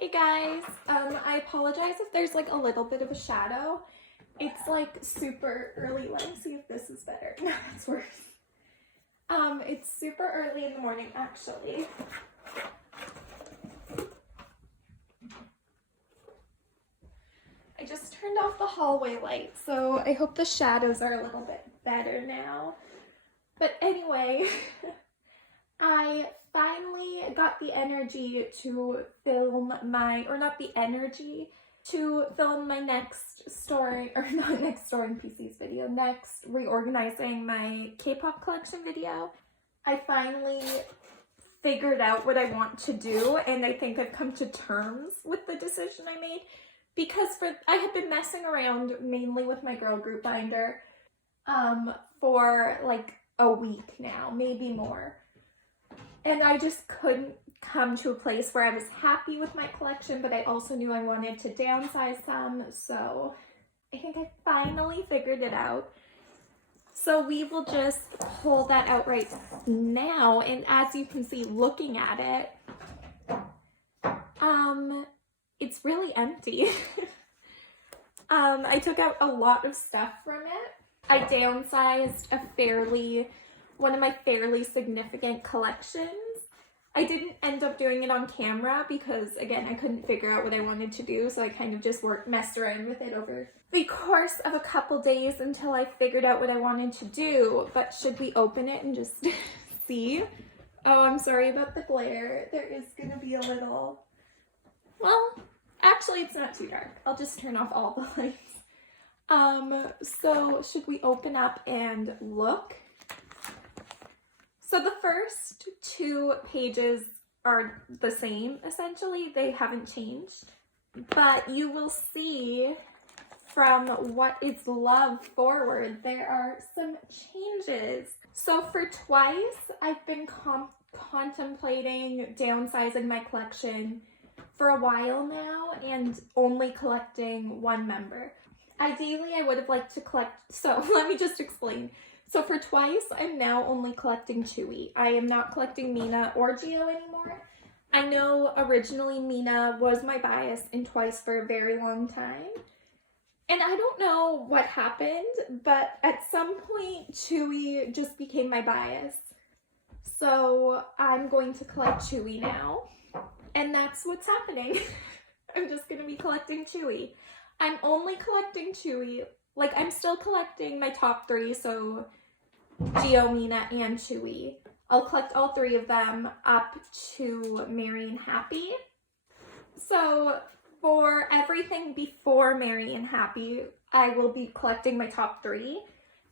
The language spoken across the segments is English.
Hey guys, I apologize if there's like a little bit of a shadow. It's like super early. Let me see if this is better. No, that's worse. It's super early in the morning actually. I just turned off the hallway light, so I hope the shadows are a little bit better now. But anyway, I finally got the energy to film my, or not the energy, to film my next story, or not next storing PCs video, next reorganizing my K-pop collection video. I finally figured out what I want to do, and I think I've come to terms with the decision I made, because I had been messing around mainly with my girl group binder for like a week now, maybe more. And I just couldn't come to a place where I was happy with my collection, but I also knew I wanted to downsize some, so I think I finally figured it out. So we will just pull that out right now, and as you can see looking at it, it's really empty. I took out a lot of stuff from it. I downsized one of my fairly significant collections. I didn't end up doing it on camera because, again, I couldn't figure out what I wanted to do, so I kind of just messed around with it over the course of a couple days until I figured out what I wanted to do. But should we open it and just see? Oh, I'm sorry about the glare. There is gonna be a little... Well, actually it's not too dark. I'll just turn off all the lights. So should we open up and look? So the first two pages are the same, essentially. They haven't changed. But you will see from what is love forward, there are some changes. So for Twice, I've been contemplating downsizing my collection for a while now and only collecting one member. Ideally, I would have liked to collect, so let me just explain. So for Twice, I'm now only collecting Chewy. I am not collecting Mina or Geo anymore. I know originally Mina was my bias in Twice for a very long time. And I don't know what happened, but at some point, Chewy just became my bias. So I'm going to collect Chewy now. And that's what's happening. I'm just going to be collecting Chewy. I'm only collecting Chewy. Like, I'm still collecting my top three, so Geo, Mina, and Chewy. I'll collect all three of them up to Merry and Happy. So for everything before Merry and Happy, I will be collecting my top three.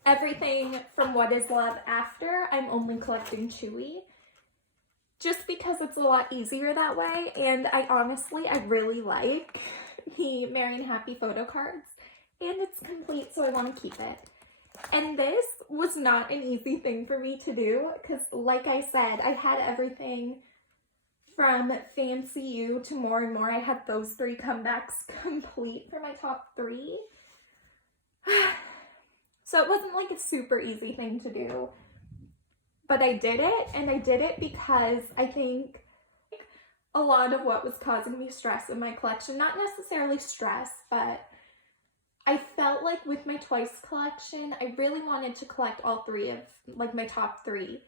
Everything from What Is Love after, I'm only collecting Chewy. Just because it's a lot easier that way, and I really like the Merry and Happy photo cards, and it's complete, so I want to keep it. And this was not an easy thing for me to do, because like I said, I had everything from Fancy You to More and More. I had those three comebacks complete for my top three. So it wasn't like a super easy thing to do. But I did it, and I did it because I think a lot of what was causing me stress in my collection, not necessarily stress, but I felt like with my Twice collection, I really wanted to collect all three of, like, my top three,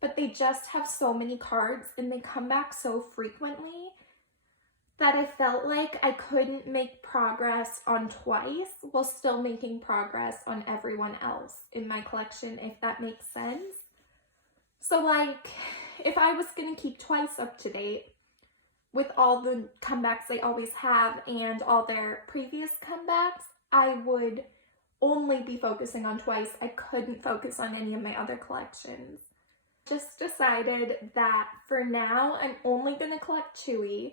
but they just have so many cards and they come back so frequently that I felt like I couldn't make progress on Twice while still making progress on everyone else in my collection, if that makes sense. So, like, if I was going to keep Twice up to date with all the comebacks they always have and all their previous comebacks, I would only be focusing on Twice. I couldn't focus on any of my other collections. Just decided that for now, I'm only going to collect Chewy,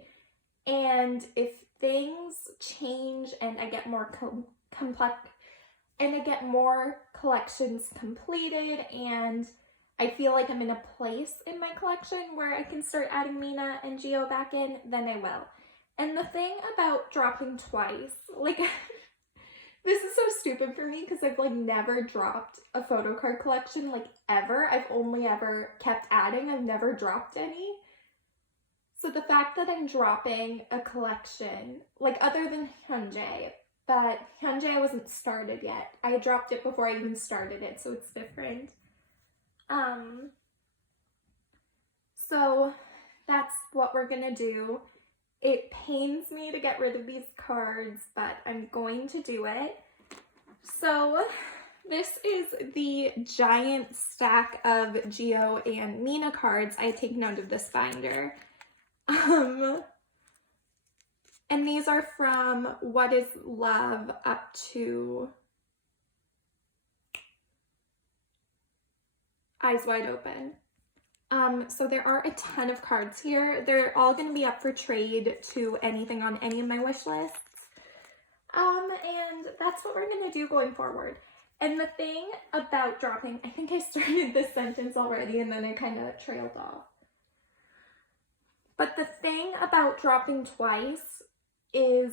and if things change and I get more complex, and I get more collections completed, and I feel like I'm in a place in my collection where I can start adding Mina and Geo back in, then I will. And the thing about dropping Twice, like, this is so stupid for me because I've like never dropped a photo card collection, like, ever. I've only ever kept adding. I've never dropped any. So the fact that I'm dropping a collection, like other than Hyunjae, but Hyunjae wasn't started yet. I had dropped it before I even started it, so it's different. So that's what we're gonna do. It pains me to get rid of these cards, but I'm going to do it. So this is the giant stack of Geo and Mina cards. I take note of this binder. And these are from What is Love up to Eyes Wide Open. So there are a ton of cards here. They're all going to be up for trade to anything on any of my wish lists. And that's what we're going to do going forward. And the thing about dropping, I think I started this sentence already and then I kind of trailed off. But the thing about dropping twice is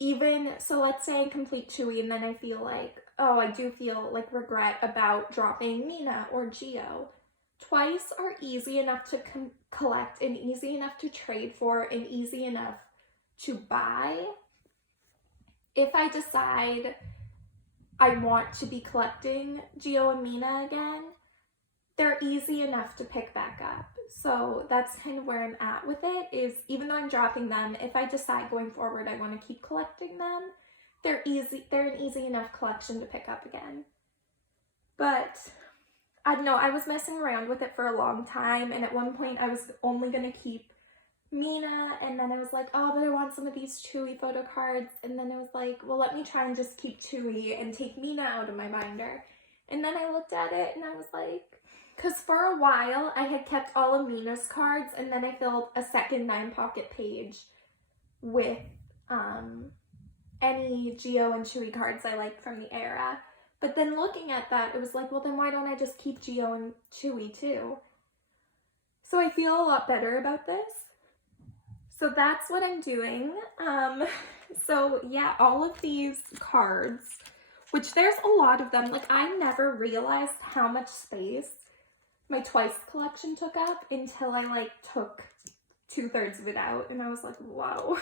even, so let's say I complete Chewy and then I feel like, oh, I do feel like regret about dropping Mina or Geo. Twice are easy enough to collect and easy enough to trade for and easy enough to buy. If I decide I want to be collecting Geo and Mina again, they're easy enough to pick back up. So that's kind of where I'm at with it, is even though I'm dropping them, if I decide going forward I want to keep collecting them, they're an easy enough collection to pick up again. But I don't know, I was messing around with it for a long time, and at one point I was only going to keep Mina, and then I was like, oh, but I want some of these Chewy photo cards, and then I was like, well, let me try and just keep Chewy and take Mina out of my binder. And then I looked at it and I was like, because for a while I had kept all of Mina's cards, and then I filled a second 9-pocket page with any Geo and Chewy cards I liked from the era. But then looking at that, it was like, well, then why don't I just keep Geo and Chewy too? So I feel a lot better about this. So that's what I'm doing. So yeah, all of these cards, which there's a lot of them. Like, I never realized how much space my Twice collection took up until I like took 2/3 of it out, and I was like, wow.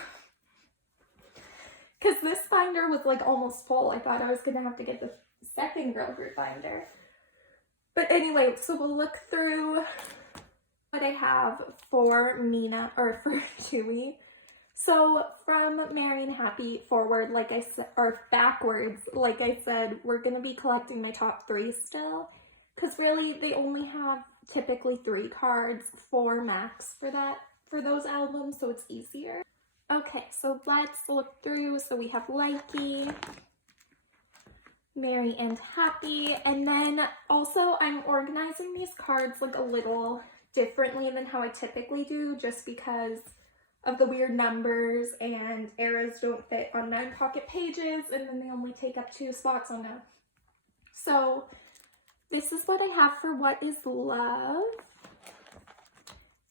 Because this binder was like almost full. I thought I was gonna have to get the second girl group binder. But anyway, so we'll look through what I have for Mina, or for Chewy. So from Merry and Happy forward, like I said, or backwards, like I said, we're gonna be collecting my top 3 still, because really they only have typically 3 cards, 4 max for those albums, so it's easier. Okay, so let's look through. So we have Likey, Merry and Happy, and then also I'm organizing these cards like a little differently than how I typically do, just because of the weird numbers, and eras don't fit on 9-pocket pages, and then they only take up 2 spots on them. So this is what I have for What is Love.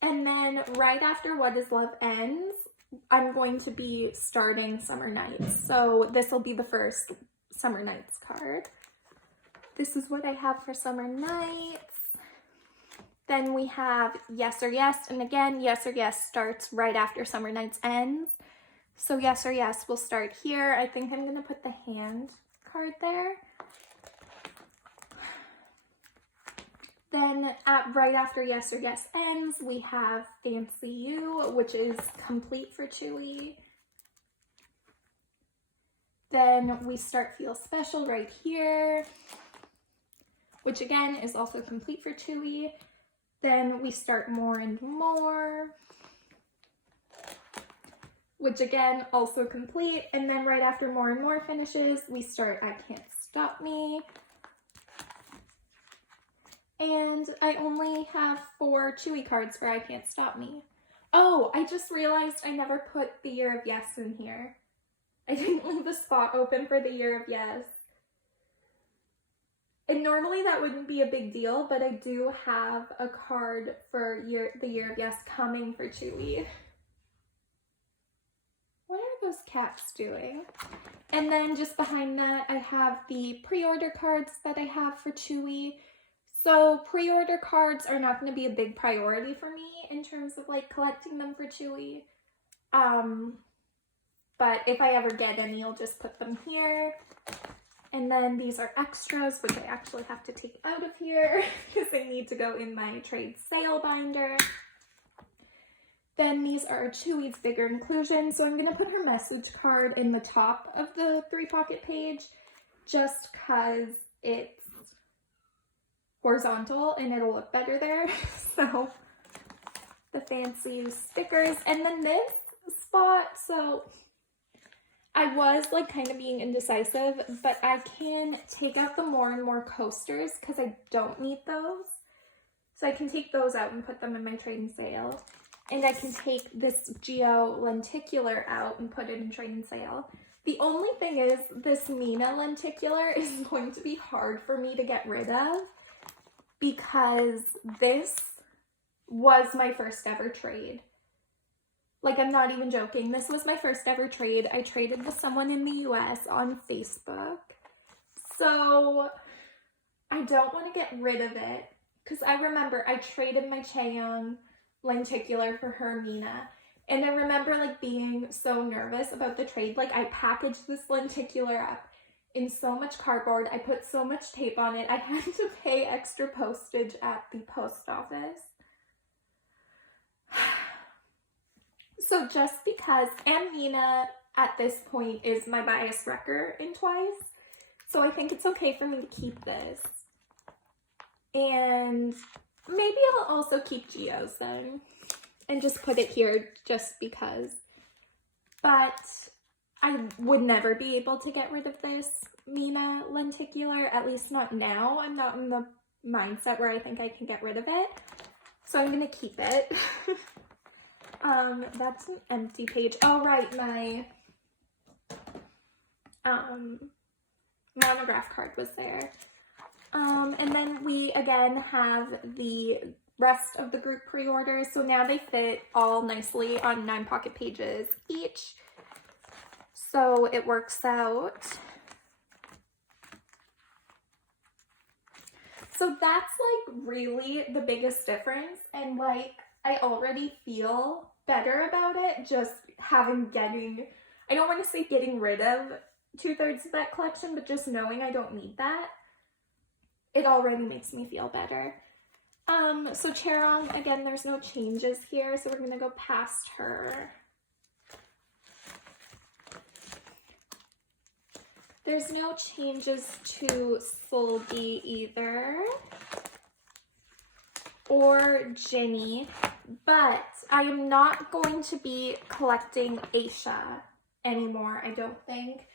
And then right after What is Love ends, I'm going to be starting Summer Nights. So this will be the first Summer Nights card. This is what I have for Summer Nights. Then we have Yes or Yes, and again, Yes or Yes starts right after Summer Nights ends. So Yes or Yes will start here. I think I'm gonna put the hand card there. Then right after Yes or Yes ends, we have Fancy You, which is complete for Chewy. Then we start Feel Special right here, which again is also complete for Chewy. Then we start More and More, which again, also complete. And then right after More and More finishes, we start I Can't Stop Me. And I only have 4 Chewy cards for I Can't Stop Me. Oh, I just realized I never put the Year of Yes in here. I didn't leave the spot open for the Year of Yes. And normally that wouldn't be a big deal, but I do have a card for the Year of Yes coming for Chewy. What are those cats doing? And then just behind that, I have the pre-order cards that I have for Chewy. So pre-order cards are not going to be a big priority for me in terms of like collecting them for Chewy. But if I ever get any, I'll just put them here. And then these are extras, which I actually have to take out of here because they need to go in my trade sale binder. Then these are Chewy's bigger inclusions. So I'm going to put her message card in the top of the 3-pocket page just because it's horizontal and it'll look better there. So the fancy stickers. And then this spot, so I was like kind of being indecisive, but I can take out the more and more coasters because I don't need those. So I can take those out and put them in my trade and sale. And I can take this Geo lenticular out and put it in trade and sale. The only thing is this Mina lenticular is going to be hard for me to get rid of because this was my first ever trade. Like, I'm not even joking. This was my first ever trade. I traded with someone in the US on Facebook. So I don't want to get rid of it because I remember I traded my Chaeyoung lenticular for her Mina. And I remember like being so nervous about the trade. Like, I packaged this lenticular up in so much cardboard. I put so much tape on it. I had to pay extra postage at the post office. So just because, and Mina at this point is my bias wrecker in Twice, so I think it's okay for me to keep this. And maybe I'll also keep Geo's then and just put it here just because. But I would never be able to get rid of this Mina lenticular, at least not now. I'm not in the mindset where I think I can get rid of it. So I'm going to keep it. That's an empty page. Oh, right, my monograph card was there. And then we again have the rest of the group pre-orders. So now they fit all nicely on 9-pocket pages each. So it works out. So that's like really the biggest difference. And like, I already feel better about it just I don't want to say getting rid of 2/3 of that collection, but just knowing I don't need that, it already makes me feel better. So Chaeyoung, again, there's no changes here, so we're going to go past her. There's no changes to Solgi either, or Jinny, but I am not going to be collecting Aisha anymore, I don't think.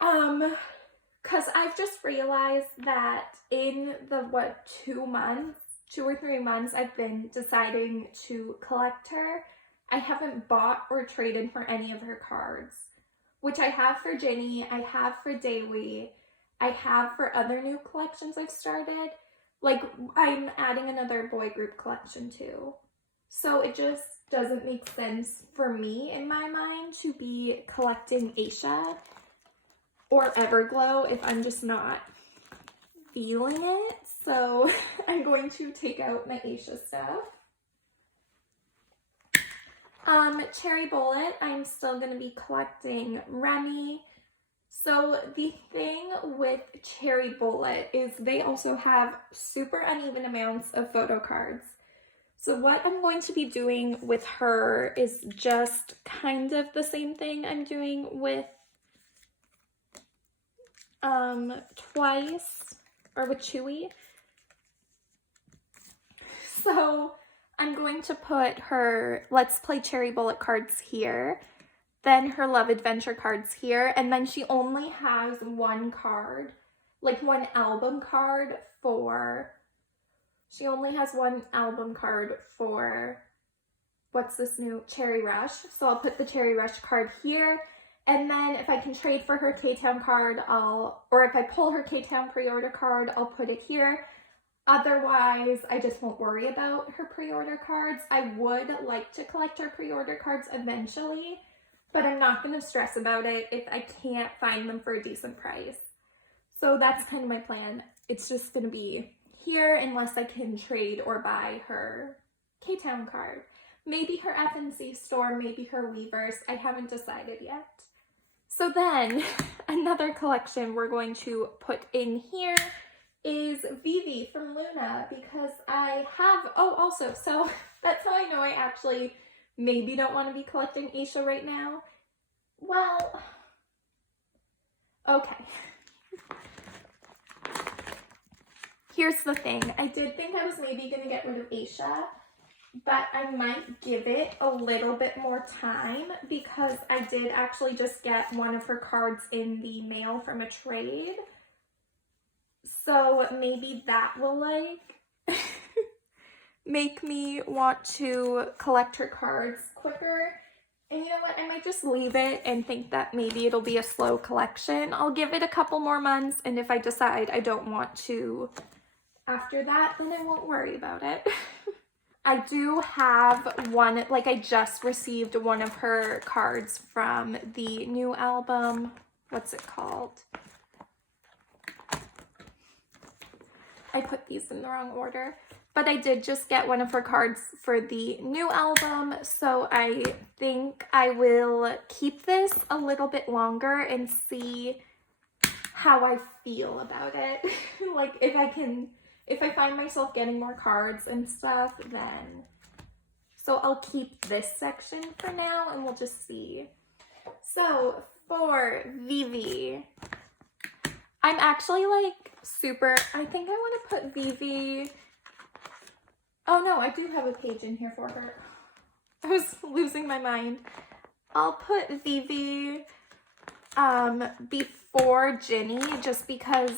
Because I've just realized that in the, 2 or 3 months I've been deciding to collect her, I haven't bought or traded for any of her cards, which I have for Jinny, I have for Daewoo, I have for other new collections I've started. Like, I'm adding another boy group collection too. So it just doesn't make sense for me in my mind to be collecting Aisha or Everglow if I'm just not feeling it. So I'm going to take out my Aisha stuff. Cherry Bullet, I'm still going to be collecting Remy. So the thing with Cherry Bullet is they also have super uneven amounts of photo cards. So what I'm going to be doing with her is just kind of the same thing I'm doing with Twice, or with Chewy. So I'm going to put her Let's Play Cherry Bullet cards here, then her Love Adventure cards here, and then she only has one card, like one album card for, she only has one album card for, what's this new, Cherry Rush. So I'll put the Cherry Rush card here, and then if I can trade for her K-Town card, or if I pull her K-Town pre-order card, I'll put it here. Otherwise, I just won't worry about her pre-order cards. I would like to collect her pre-order cards eventually, but I'm not going to stress about it if I can't find them for a decent price. So that's kind of my plan. It's just going to be here unless I can trade or buy her K-Town card. Maybe her FNC store, maybe her Weavers. I haven't decided yet. So then another collection we're going to put in here is Vivi from Loona, because I have, oh, also, so that's how I know I actually maybe don't want to be collecting Aisha right now. Well, okay. Here's the thing. I did think I was maybe going to get rid of Aisha, but I might give it a little bit more time because I did actually just get one of her cards in the mail from a trade. So maybe that will like make me want to collect her cards quicker. And you know what? I might just leave it and think that maybe it'll be a slow collection. I'll give it a couple more months, and if I decide I don't want to after that, then I won't worry about it. I do have one, like I just received one of her cards from the new album. What's it called? I put these in the wrong order. But I did just get one of her cards for the new album, so I think I will keep this a little bit longer and see how I feel about it. Like if I find myself getting more cards and stuff, then. So I'll keep this section for now and we'll just see. So for Vivi, I'm actually like super, I think I want to put Vivi. Oh no, I do have a page in here for her. I was losing my mind. I'll put Vivi before Ginny just because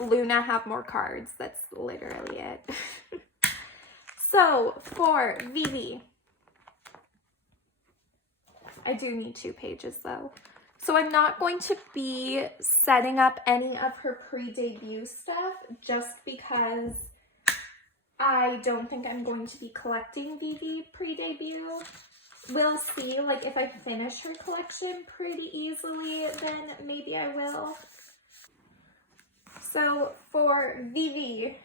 Loona have more cards. That's literally it. So for Vivi, I do need 2 pages though. So I'm not going to be setting up any of her pre-debut stuff just because I don't think I'm going to be collecting Vivi pre-debut. We'll see, like if I finish her collection pretty easily, then maybe I will. So for Vivi,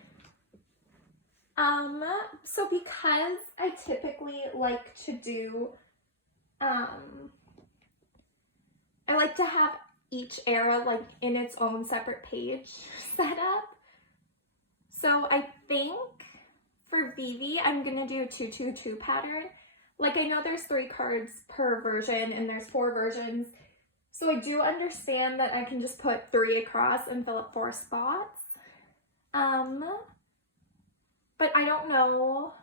so because I typically like to do, I like to have each era like in its own separate page set up. So I think for Vivi, I'm gonna do a 222 pattern. Like I know there's 3 cards per version and there's 4 versions. So I do understand that I can just put 3 across and fill up 4 spots. But I don't know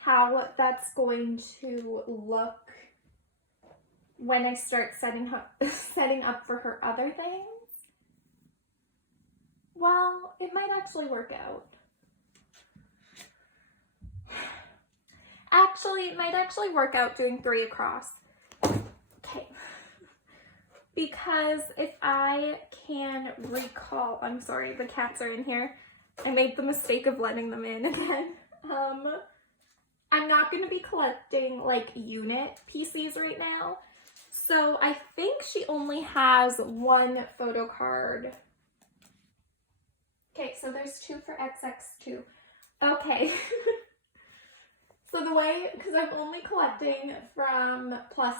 how that's going to look when I start setting up for her other things. Well, it might actually work out. Actually, it might actually work out doing 3 across. Okay. Because if I can recall, I'm sorry, the cats are in here. I made the mistake of letting them in again. I'm not going to be collecting like unit PCs right now. So I think she only has 1 photo card. Okay, so there's 2 for XX2. Okay. So the way, because I'm only collecting from plus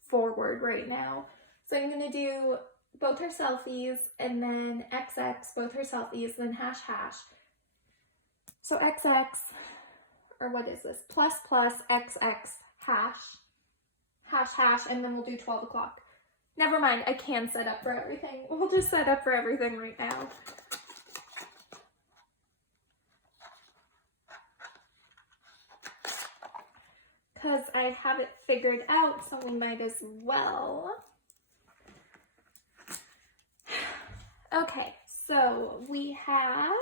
forward right now. So I'm going to do both her selfies and then XX, both her selfies, then hash hash. So XX, or what is this? Plus XX hash, hash hash, and then we'll do 12 o'clock. Never mind, I can set up for everything. We'll just set up for everything right now. Because I have it figured out, so we might as well. Okay, so we have...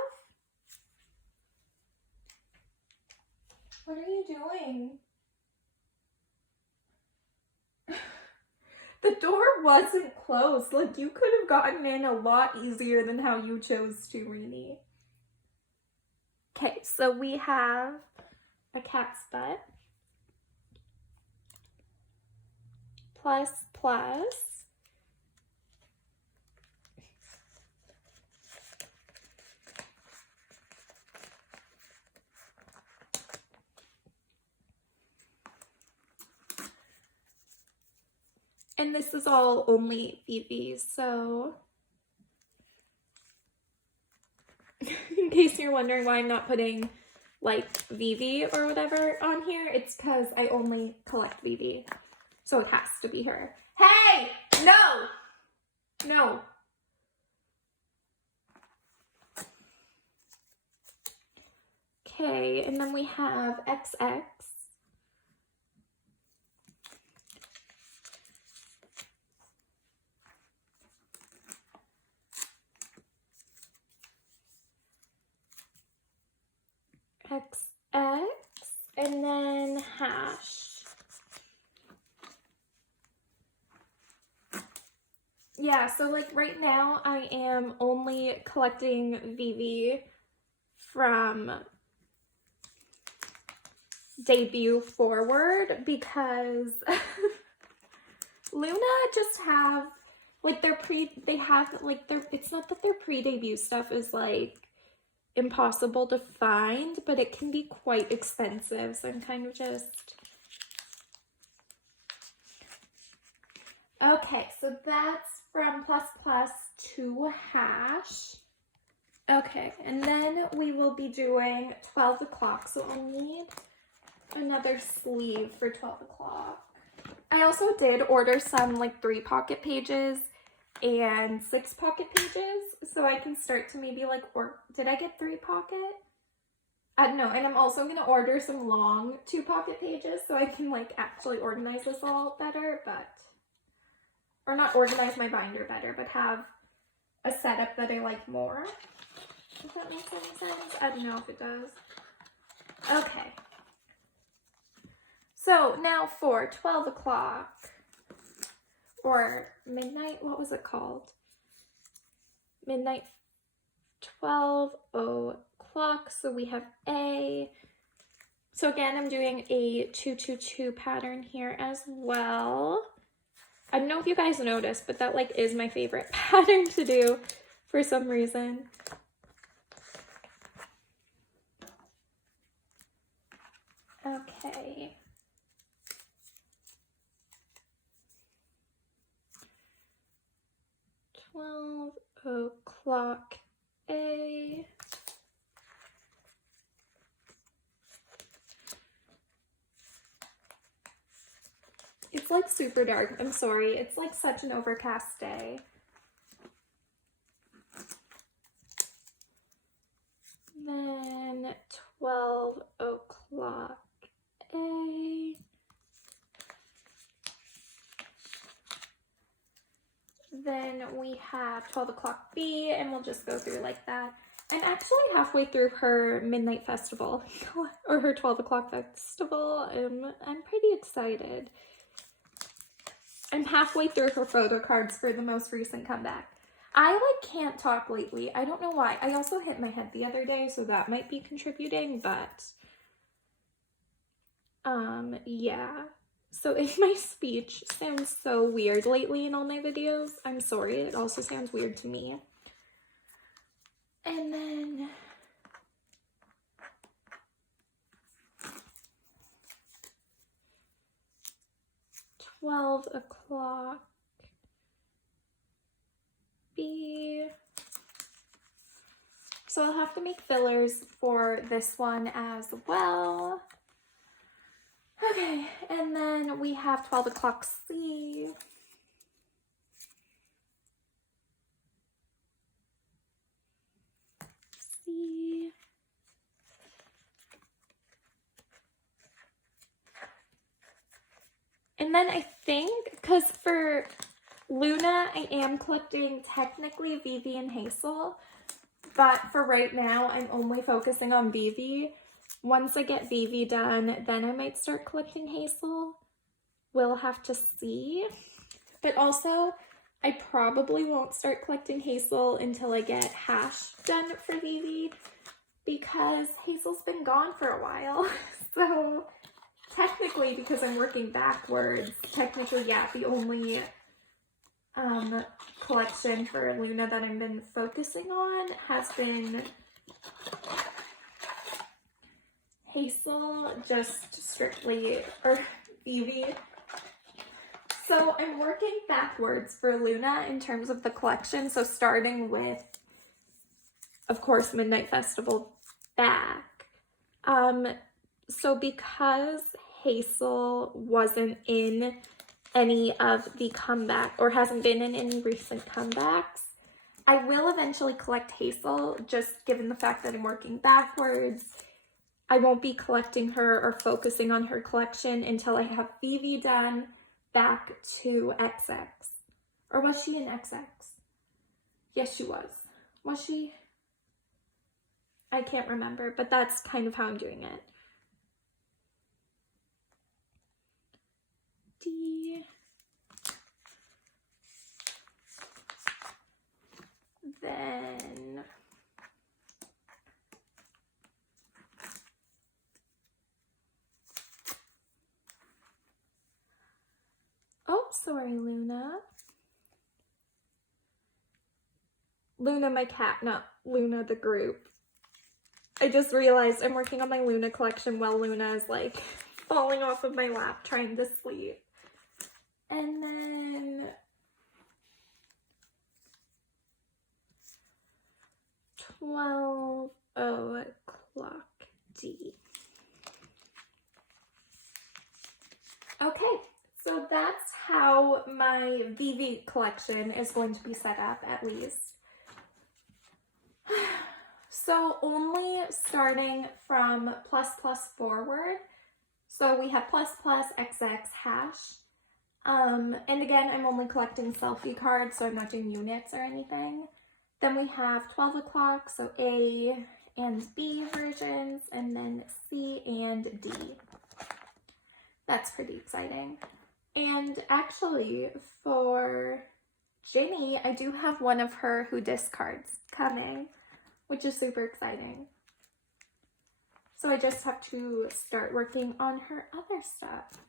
What are you doing? The door wasn't closed. Like, you could have gotten in a lot easier than how you chose to, Rini. Okay, so we have a cat's butt. Plus. And this is all only VV, so in case you're wondering why I'm not putting like VV or whatever on here, it's because I only collect VV. So it has to be her. Hey! No! No. Okay, and then we have XX. XX, and then hash. Yeah, so like right now I am only collecting VV from debut forward because Loona just have like it's not that their pre-debut stuff is like impossible to find, but it can be quite expensive, so I'm kind of just... Okay, so that's from plus plus to hash. Okay, and then we will be doing 12 o'clock, so I'll need another sleeve for 12 o'clock. I also did order some like 3 pocket pages and 6 pocket pages, so I can start to maybe like, or did I get 3 pocket? I don't know, and I'm also gonna order some long 2 pocket pages so I can like actually organize this all better, but, or not organize my binder better, but have a setup that I like more. Does that make any sense? I don't know if it does. Okay. So now for 12 o'clock. Or midnight, what was it called? Midnight 12 o'clock, so we have A. So again, I'm doing a 222 pattern here as well. I don't know if you guys noticed, but that like is my favorite pattern to do for some reason. Okay. O'clock A. It's like super dark. I'm sorry. It's like such an overcast day. Then 12 o'clock A. Then we have 12 o'clock B, and we'll just go through like that. I'm actually halfway through her midnight festival, or her 12 o'clock festival. I'm pretty excited. I'm halfway through her photo cards for the most recent comeback. I like can't talk lately. I don't know why. I also hit my head the other day, so that might be contributing, but yeah. So if my speech sounds so weird lately in all my videos, I'm sorry. It also sounds weird to me. And then 12 o'clock B. So I'll have to make fillers for this one as well. Okay, and then we have 12 o'clock C. C. And then I think, because for Loona, I am collecting technically Vivi and Hazel, but for right now, I'm only focusing on Vivi. Once I get Vivi done, then I might start collecting Hazel. We'll have to see. But also, I probably won't start collecting Hazel until I get Hash done for Vivi, because Hazel's been gone for a while. So technically, because I'm working backwards, technically, yeah, the only collection for Loona that I've been focusing on has been Hazel, just strictly, or Vivi. So I'm working backwards for Loona in terms of the collection. So starting with, of course, Midnight Festival back. So because Hazel wasn't in any of the comeback, or hasn't been in any recent comebacks, I will eventually collect Hazel, just given the fact that I'm working backwards. I won't be collecting her or focusing on her collection until I have Phoebe done back to XX. Or was she in XX? Yes, she was. Was she? I can't remember, but that's kind of how I'm doing it. D. Then oh, sorry, Loona. Loona, my cat, not Loona, the group. I just realized I'm working on my Loona collection while Loona is like falling off of my lap trying to sleep. And then 12 o'clock D. Okay, so that's how my VV collection is going to be set up, at least. So only starting from plus forward. So we have plus XX hash. And again, I'm only collecting selfie cards, so I'm not doing units or anything. Then we have 12 o'clock, so A and B versions, and then C and D. That's pretty exciting. And actually, for Ginny, I do have one of her Who Discards coming, which is super exciting. So I just have to start working on her other stuff.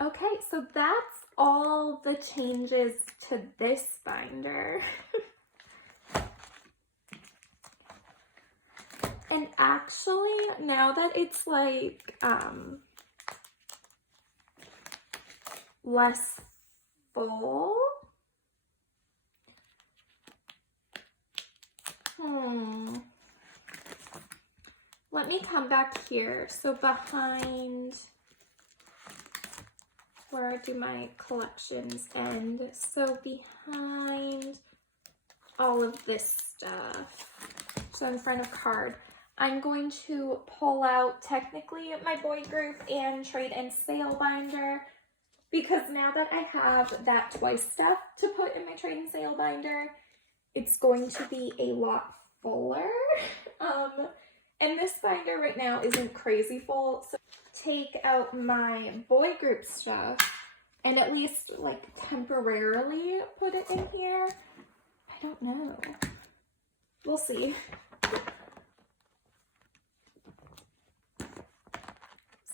Okay, so that's all the changes to this binder. And actually, now that it's like less full, let me come back here. So behind where do my collections end? So behind all of this stuff, so in front of card, I'm going to pull out technically my boy group and trade and sale binder, because now that I have that twice stuff to put in my trade and sale binder, it's going to be a lot fuller. And this binder right now isn't crazy full, so take out my boy group stuff and at least like temporarily put it in here. I don't know. We'll see.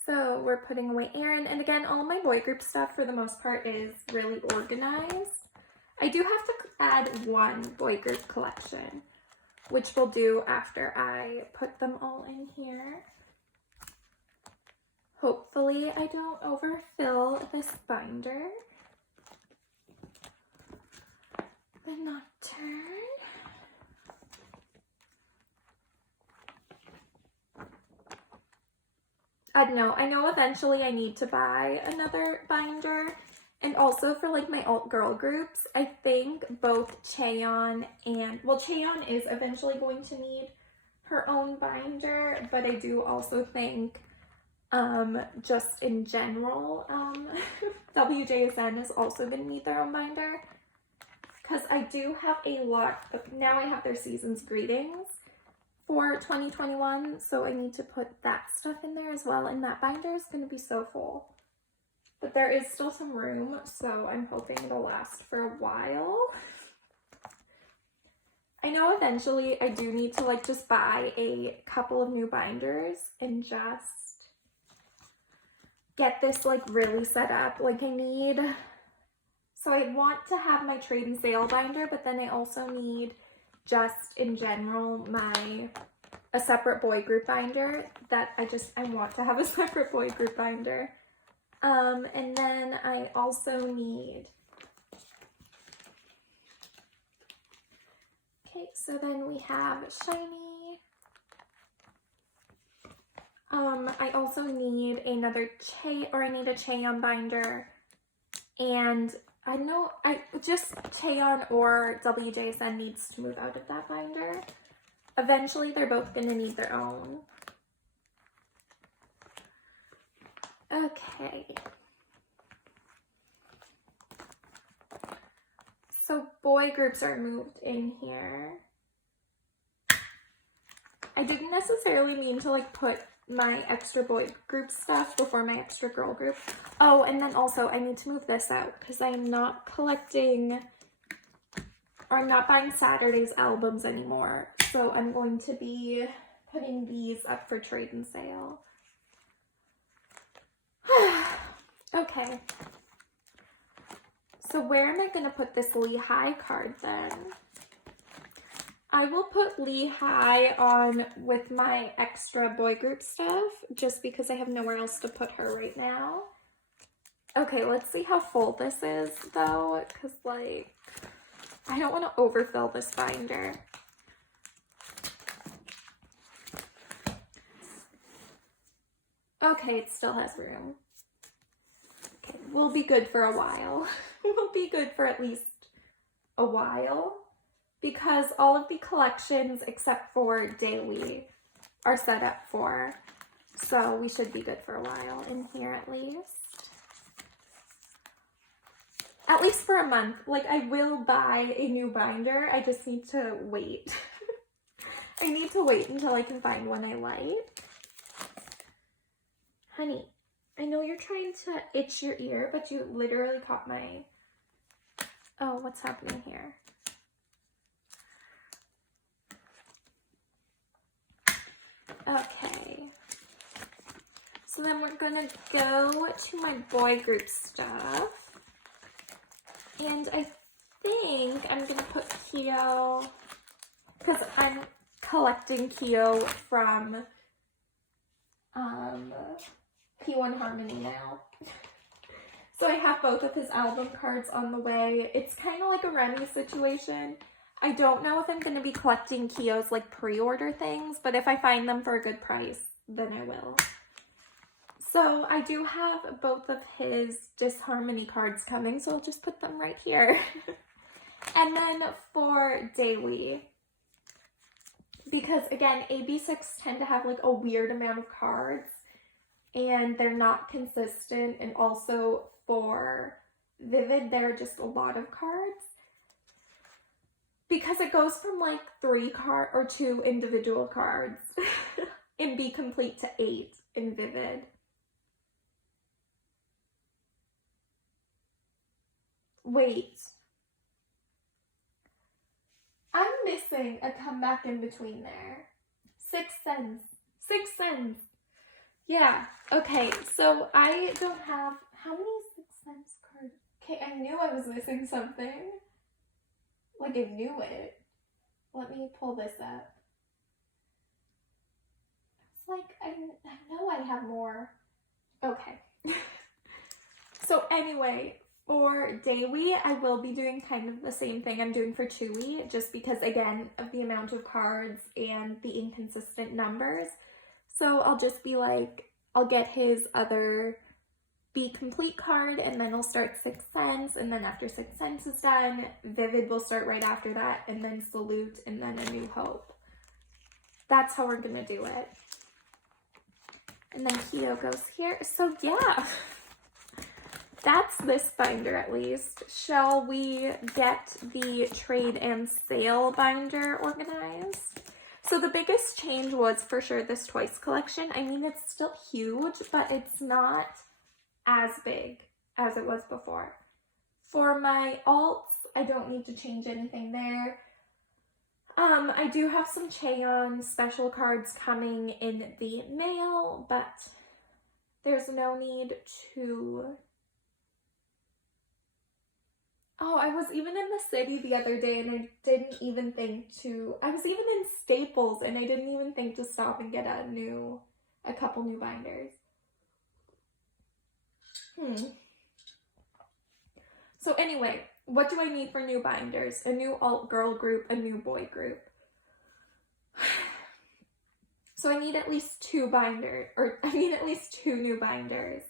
So we're putting away Aaron, and again, all of my boy group stuff for the most part is really organized. I do have to add one boy group collection, which we'll do after I put them all in here. Hopefully I don't overfill this binder. The Nocturne. I don't know. I know eventually I need to buy another binder. And also for like my alt girl groups, I think both Cheon and, well, Cheon is eventually going to need her own binder, but I do also think just in general, WJSN is also going to need their own binder, because I do have a lot of, now I have their season's greetings for 2021, so I need to put that stuff in there as well, and that binder is going to be so full. But there is still some room, so I'm hoping it'll last for a while. I know eventually I do need to like just buy a couple of new binders and just get this like really set up. Like I need, so I want to have my trade and sale binder, but then I also need just in general a separate boy group binder that I want to have a separate boy group binder. And then I also need, okay, so then we have shiny. I also need another I need a Cheon binder, and I know just Cheon or WJSN needs to move out of that binder. Eventually, they're both going to need their own. Okay. So boy groups are moved in here. I didn't necessarily mean to like put my extra boy group stuff before my extra girl group. Oh, and then also I need to move this out because I'm not collecting or I'm not buying Saturday's albums anymore. So I'm going to be putting these up for trade and sale. Okay. So where am I going to put this Lehigh card then? I will put Lehigh on with my extra boy group stuff just because I have nowhere else to put her right now. Okay, let's see how full this is though, because like, I don't want to overfill this binder. Okay, it still has room. Okay, we'll be good for a while. We'll be good for at least a while because all of the collections except for daily are set up for. So we should be good for a while in here at least. At least for a month. Like, I will buy a new binder. I just need to wait. I need to wait until I can find one I like. Honey, I know you're trying to itch your ear, but you literally caught my... Oh, what's happening here? Okay. So then we're gonna go to my boy group stuff. And I think I'm gonna put Kyo, because I'm collecting Kyo from P1 Harmony now. So I have both of his album cards on the way. It's kind of like a Remy situation. I don't know if I'm going to be collecting Kyo's like pre-order things, but if I find them for a good price, then I will. So I do have both of his Disharmony cards coming, so I'll just put them right here. And then for daily, because again, AB6 tend to have like a weird amount of cards and they're not consistent, and also for Vivid, there are just a lot of cards. Because it goes from like 2 individual cards in Be Complete to 8 in Vivid. Wait. I'm missing a comeback in between there. 6 cents. 6 cents. Yeah. Okay, so I don't have... How many 6 cents cards? Okay, I knew I was missing something. Like, I knew it. Let me pull this up. It's like, I know I have more. Okay. So anyway, for Daily, I will be doing kind of the same thing I'm doing for Chewy, just because, again, of the amount of cards and the inconsistent numbers. So I'll just be like, I'll get his other Be Complete card, and then I'll start 6 cents, and then after 6 cents is done, Vivid will start right after that, and then Salute, and then A New Hope. That's how we're gonna do it. And then Kyo goes here. So yeah, that's this binder at least. Shall we get the trade and sale binder organized? So the biggest change was for sure this Twice collection. I mean, it's still huge, but it's not as big as it was before. For my alts, I don't need to change anything there. I do have some Cheon special cards coming in the mail, but there's no need to... Oh, I was even in the city the other day and I didn't even think to... I was even in Staples and I didn't even think to stop and get a couple new binders. So anyway, what do I need for new binders? A new alt girl group, a new boy group. So I need at least 2 binders, or I need at least 2 new binders.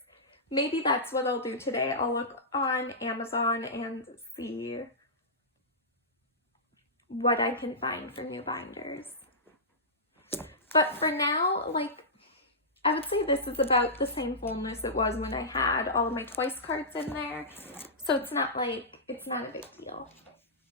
Maybe that's what I'll do today. I'll look on Amazon and see what I can find for new binders. But for now, like, I would say this is about the same fullness it was when I had all of my Twice cards in there. So it's not a big deal.